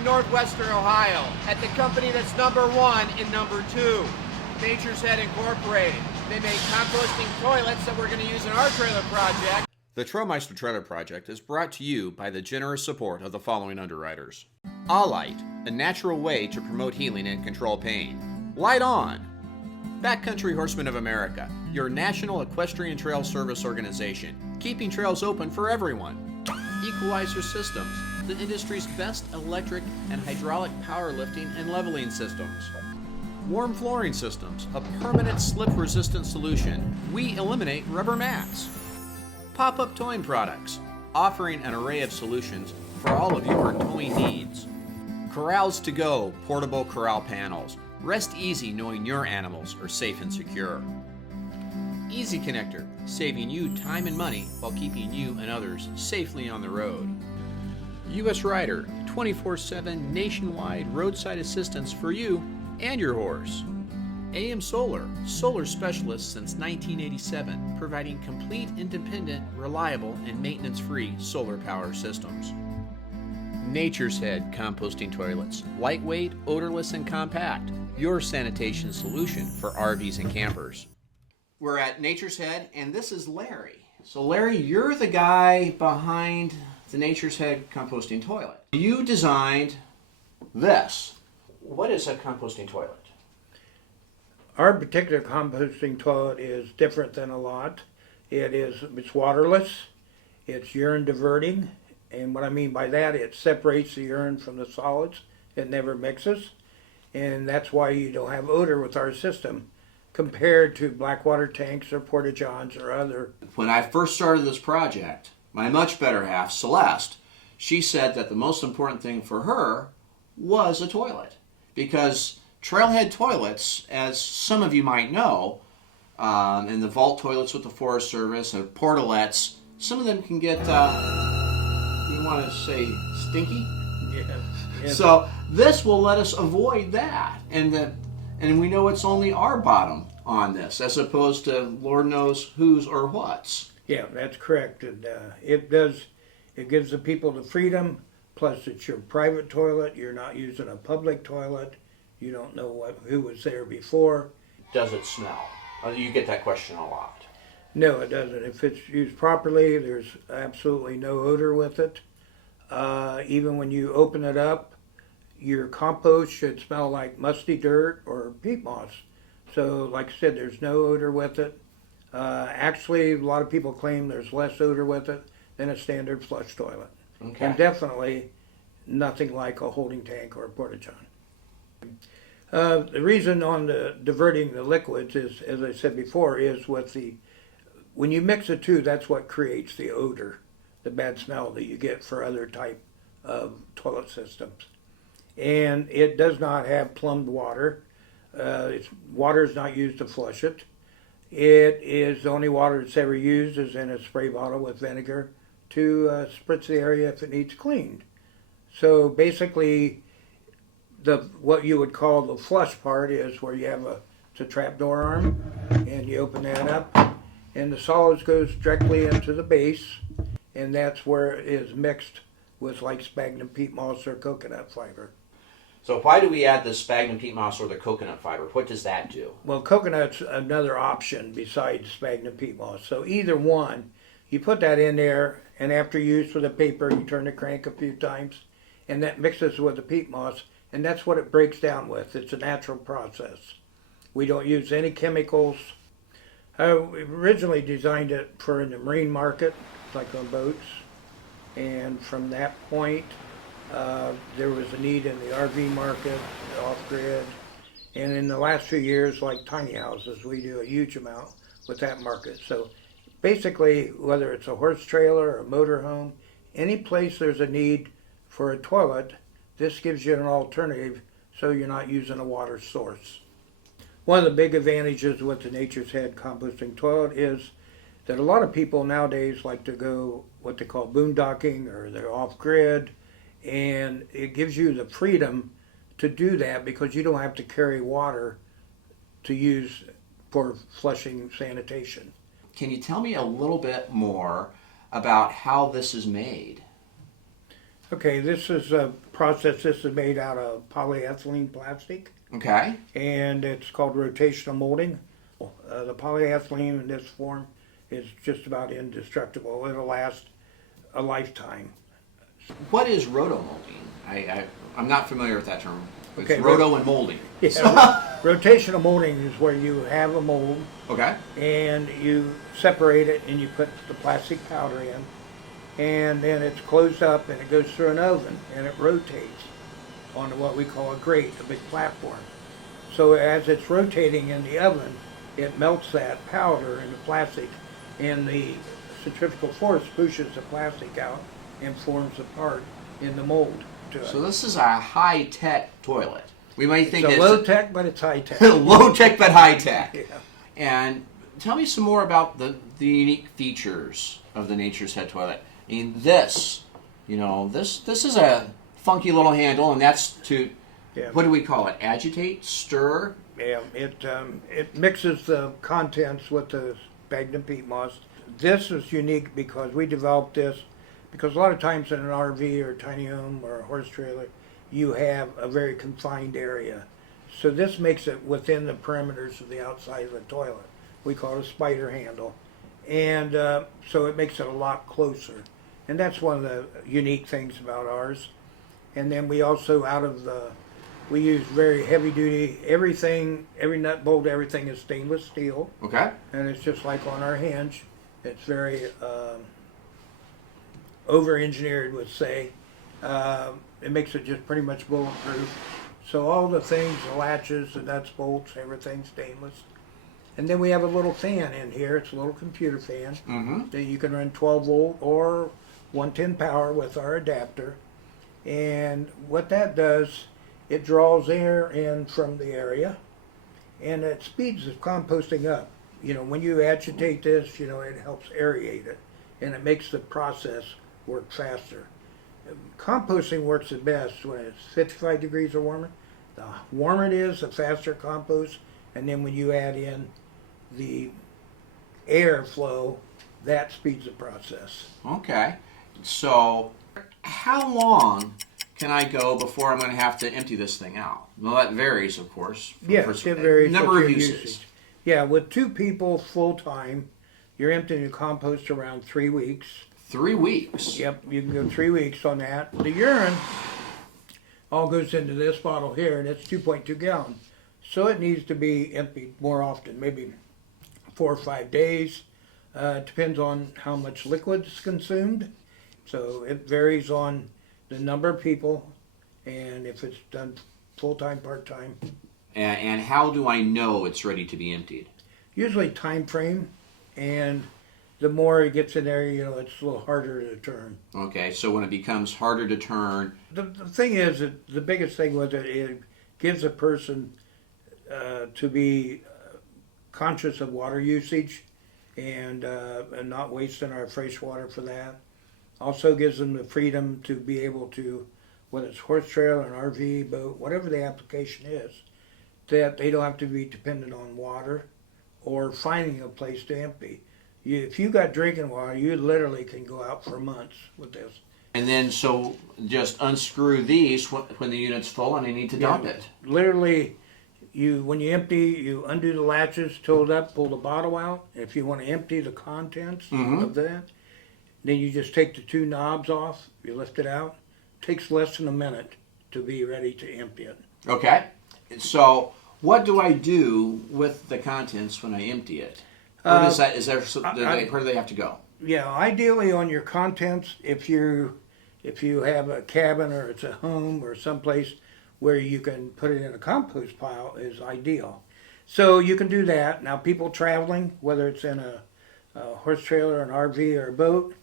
in northwestern Ohio at the company that's #1 and #2, Nature's Head Incorporated. They make composting toilets that we're going to use in our trailer project. The TrailMeister Trailer Project is brought to you by the generous support of the following underwriters. Alight, a natural way to promote healing and control pain. Light On. Backcountry Horsemen of America, your national equestrian trail service organization, keeping trails open for everyone. Equalizer Systems, the industry's best electric and hydraulic powerlifting and leveling systems. Warm Flooring Systems, a permanent slip-resistant solution. We eliminate rubber mats. Pop-Up Towing Products, offering an array of solutions for all of your towing needs. Corrals to Go, portable corral panels. Rest easy knowing your animals are safe and secure. Easy Connector, saving you time and money while keeping you and others safely on the road. US Rider, 24/7 nationwide roadside assistance for you and your horse. AM Solar, solar specialist since 1987, providing complete, independent, reliable, and maintenance-free solar power systems. Nature's Head Composting Toilets, lightweight, odorless, and compact, your sanitation solution for RVs and campers. We're at Nature's Head, and this is Larry. So Larry, you're the guy behind the Nature's Head Composting Toilet. You designed this. What is a composting toilet? Our particular composting toilet is different than a lot. It's waterless, it's urine diverting, and what I mean by that, it separates the urine from the solids. It never mixes, and that's why you don't have odor with our system compared to blackwater tanks or porta-johns or other. When I first started this project, my much better half, Celeste, she said that the most important thing for her was a toilet, because trailhead toilets, as some of you might know, and the vault toilets with the Forest Service and portalets, some of them can get, you want to say, stinky? Yeah. So this will let us avoid that, and we know it's only our bottom on this, as opposed to Lord knows whose or what's. Yeah, that's correct. And it gives the people the freedom, plus it's your private toilet. You're not using a public toilet. You don't know who was there before. Does it smell? You get that question a lot. No, it doesn't. If it's used properly, there's absolutely no odor with it. Even when you open it up, your compost should smell like musty dirt or peat moss. So, like I said, there's no odor with it. Actually, a lot of people claim there's less odor with it than a standard flush toilet. Okay. And definitely nothing like a holding tank or a porta-john. The reason on the diverting the liquids is, as I said before, is when you mix the two, that's what creates the odor, the bad smell that you get for other type of toilet systems. And it does not have plumbed water. Water is not used to flush it. It is the only water that's ever used is in a spray bottle with vinegar to spritz the area if it needs cleaned. So basically, what you would call the flush part is where you have it's a trapdoor arm, and you open that up, and the solids goes directly into the base, and that's where it is mixed with like sphagnum peat moss or coconut fiber. So why do we add the sphagnum peat moss or the coconut fiber? What does that do? Well, coconut's another option besides sphagnum peat moss. So either one, you put that in there, and after use with a paper, you turn the crank a few times, and that mixes with the peat moss, and that's what it breaks down with. It's a natural process. We don't use any chemicals. We originally designed it for in the marine market, like on boats, and from that point, there was a need in the RV market, off-grid, and in the last few years, like tiny houses, we do a huge amount with that market. So basically, whether it's a horse trailer, a motorhome, any place there's a need for a toilet, this gives you an alternative so you're not using a water source. One of the big advantages with the Nature's Head composting toilet is that a lot of people nowadays like to go what they call boondocking, or they're off-grid, and it gives you the freedom to do that because you don't have to carry water to use for flushing sanitation. Can you tell me a little bit more about how this is made? Okay, this is a process. This is made out of polyethylene plastic, Okay. and it's called rotational molding. The polyethylene in this form is just about indestructible. It'll last a lifetime. What is rotomolding? I'm not familiar with that term. It's Okay, roto and molding. Yeah, rotational molding is where you have a mold Okay. and you separate it and you put the plastic powder in, and then it's closed up and it goes through an oven and it rotates on what we call a grate, a big platform. So as it's rotating in the oven, it melts that powder in the plastic, and the centrifugal force pushes the plastic out and forms a part in the mold to it. So this is a high-tech toilet. We might think It's it's low tech, but it's high tech. low-tech but high-tech. Yeah. And tell me some more about the unique features of the Nature's Head toilet. I mean, this is a funky little handle, and that's to, Yeah. what do we call it? Agitate, stir. Yeah, it mixes the contents with the sphagnum peat moss. This is unique because we developed this because a lot of times in an RV or tiny home or a horse trailer, you have a very confined area. So this makes it within the perimeters of the outside of the toilet. We call it a spider handle. And so it makes it a lot closer. And that's one of the unique things about ours. And then we also, we use very heavy duty, everything, every nut bolt, everything is stainless steel. Okay. And it's just like on our hinge. It's very over-engineered, would say. It makes it just pretty much bulletproof. So all the things, the latches, the nuts, bolts, everything's stainless. And then we have a little fan in here. It's a little computer fan that you can run 12 volt or 110 power with our adapter. And what that does, it draws air in from the area, and it speeds the composting up. You know, when you agitate this, you know, it helps aerate it, and it makes the process work faster. Composting works the best when it's 55 degrees or warmer. The warmer it is, the faster compost, and then when you add in the air flow, that speeds the process. Okay. So how long can I go before I'm going to have to empty this thing out? Well, that varies, of course. Yes, it varies. Number with of your uses. usage. Yeah, with 2 people full time, you're emptying your compost around 3 weeks. 3 weeks. Yep, you can go 3 weeks on that. The urine all goes into this bottle here, and it's 2.2 gallons. So it needs to be emptied more often, maybe 4 or 5 days. It depends on how much liquid is consumed. So it varies on the number of people and if it's done full-time, part-time. And how do I know it's ready to be emptied? Usually time frame, and the more it gets in there, you know, it's a little harder to turn. Okay, so when it becomes harder to turn. The thing is, that the biggest thing with it gives a person to be conscious of water usage and not wasting our fresh water for that. Also gives them the freedom to be able to, whether it's horse trailer, an RV, boat, whatever the application is, that they don't have to be dependent on water or finding a place to empty. If you got drinking water, you literally can go out for months with this. And then so just unscrew these when the unit's full and I need to dump it. Literally, when you empty, you undo the latches, tilt it up, pull the bottle out. If you want to empty the contents of that, then you just take the 2 knobs off, you lift it out. It takes less than a minute to be ready to empty it. Okay. So what do I do with the contents when I empty it? Where does that, where do they have to go? Yeah, ideally on your contents, if you have a cabin or it's a home or someplace where you can put it in a compost pile is ideal. So you can do that. Now people traveling, whether it's in a horse trailer, an RV, or a boat,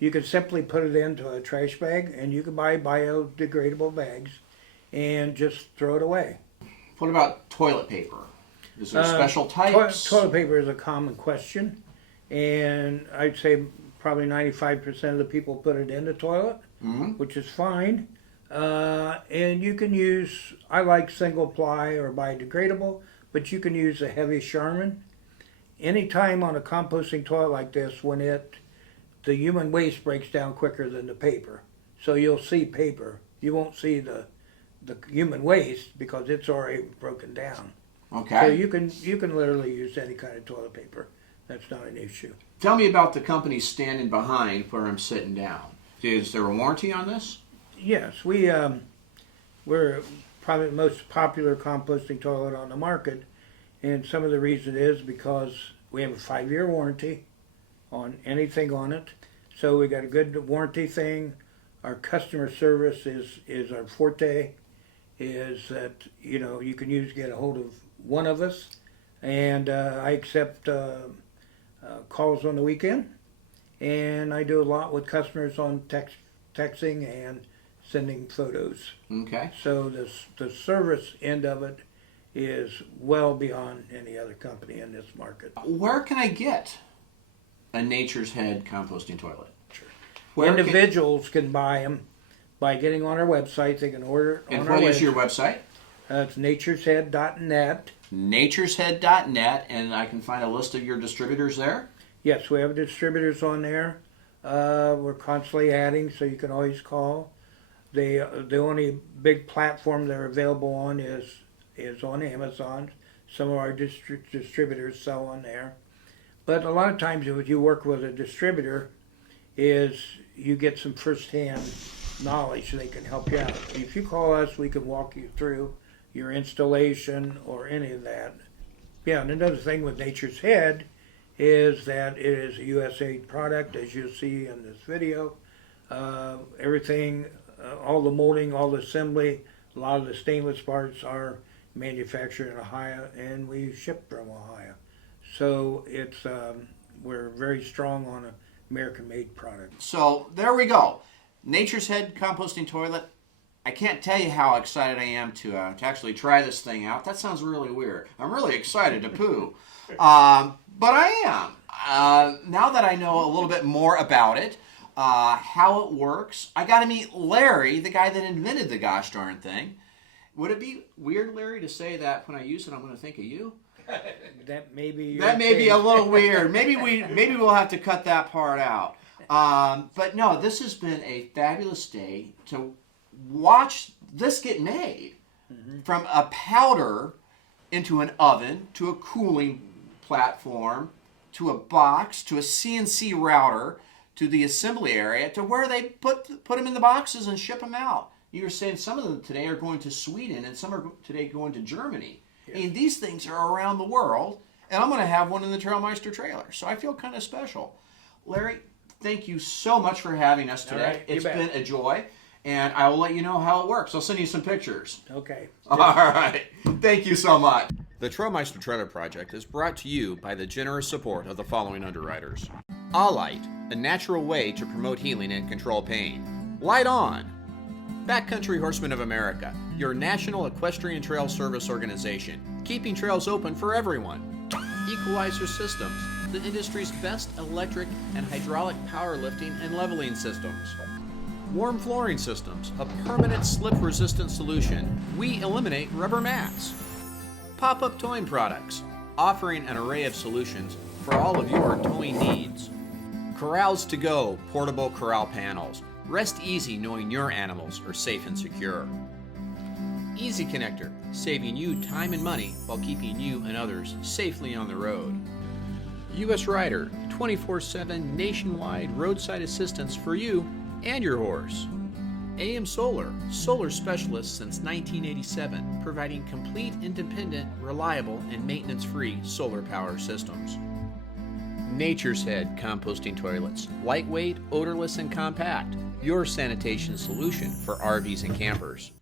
you can simply put it into a trash bag, and you can buy biodegradable bags and just throw it away. What about toilet paper? Is there special types? Toilet paper is a common question, and I'd say probably 95% of the people put it in the toilet, which is fine. And you can use, I like single ply or biodegradable, but you can use a heavy Charmin. Anytime on a composting toilet like this, when the human waste breaks down quicker than the paper. So you'll see paper. You won't see the human waste because it's already broken down. Okay. So you can literally use any kind of toilet paper. That's not an issue. Tell me about the company standing behind where I'm sitting down. Is there a warranty on this? Yes, we're probably the most popular composting toilet on the market, and some of the reason is because we have a 5-year warranty on anything on it. So we got a good warranty thing. Our customer service is our forte. Is that you can get a hold of one of us, and I accept calls on the weekend, and I do a lot with customers on texting and sending photos. Okay. So the service end of it is well beyond any other company in this market. Where can I get a Nature's Head composting toilet? Sure. Individuals can buy them by getting on our website. They can order on And our what website. is your website? It's natureshead.net. natureshead.net, and I can find a list of your distributors there? Yes, we have distributors on there. We're constantly adding, so you can always call. The only big platform they're available on is on Amazon. Some of our distributors sell on there. But a lot of times if you work with a distributor, is you get some first-hand knowledge. They can help you out. If you call us, we can walk you through your installation or any of that. Yeah, and another thing with Nature's Head is that it is a USA product, as you'll see in this video. Everything, all the molding, all the assembly, a lot of the stainless parts are manufactured in Ohio, and we ship from Ohio. So it's we're very strong on an American-made product. So there we go. Nature's Head composting toilet. I can't tell you how excited I am to actually try this thing out. That sounds really weird. I'm really excited to poo. But I am. Now that I know a little bit more about it, how it works, I got to meet Larry, the guy that invented the gosh darn thing. Would it be weird, Larry, to say that when I use it, I'm going to think of you? That may be A little weird. Maybe we'll have to cut that part out. But no, this has been a fabulous day to watch this get made. From a powder into an oven to a cooling platform to a box to a CNC router to the assembly area to where they put them in the boxes and ship them out. You were saying some of them today are going to Sweden and some are today going to Germany. Yeah. I mean, these things are around the world, and I'm going to have one in the TrailMeister trailer, so I feel kind of special. Larry, thank you so much for having us today. Right, it's been a joy, and I will let you know how it works. I'll send you some pictures. Okay. All right. Thank you so much. The TrailMeister Trailer Project is brought to you by the generous support of the following underwriters. Alight, a natural way to promote healing and control pain. Light On, Backcountry Horsemen of America, your national equestrian trail service organization, keeping trails open for everyone. Equalizer Systems, the industry's best electric and hydraulic powerlifting and leveling systems. Warm Flooring Systems, a permanent slip-resistant solution. We eliminate rubber mats. Pop-Up Towing Products, offering an array of solutions for all of your towing needs. Corrals to Go, portable corral panels. Rest easy knowing your animals are safe and secure. Easy Connector, saving you time and money while keeping you and others safely on the road. US Rider, 24/7 nationwide roadside assistance for you and your horse. AM Solar, solar specialist since 1987, providing complete, independent, reliable, and maintenance-free solar power systems. Nature's Head composting toilets, lightweight, odorless, and compact, your sanitation solution for RVs and campers.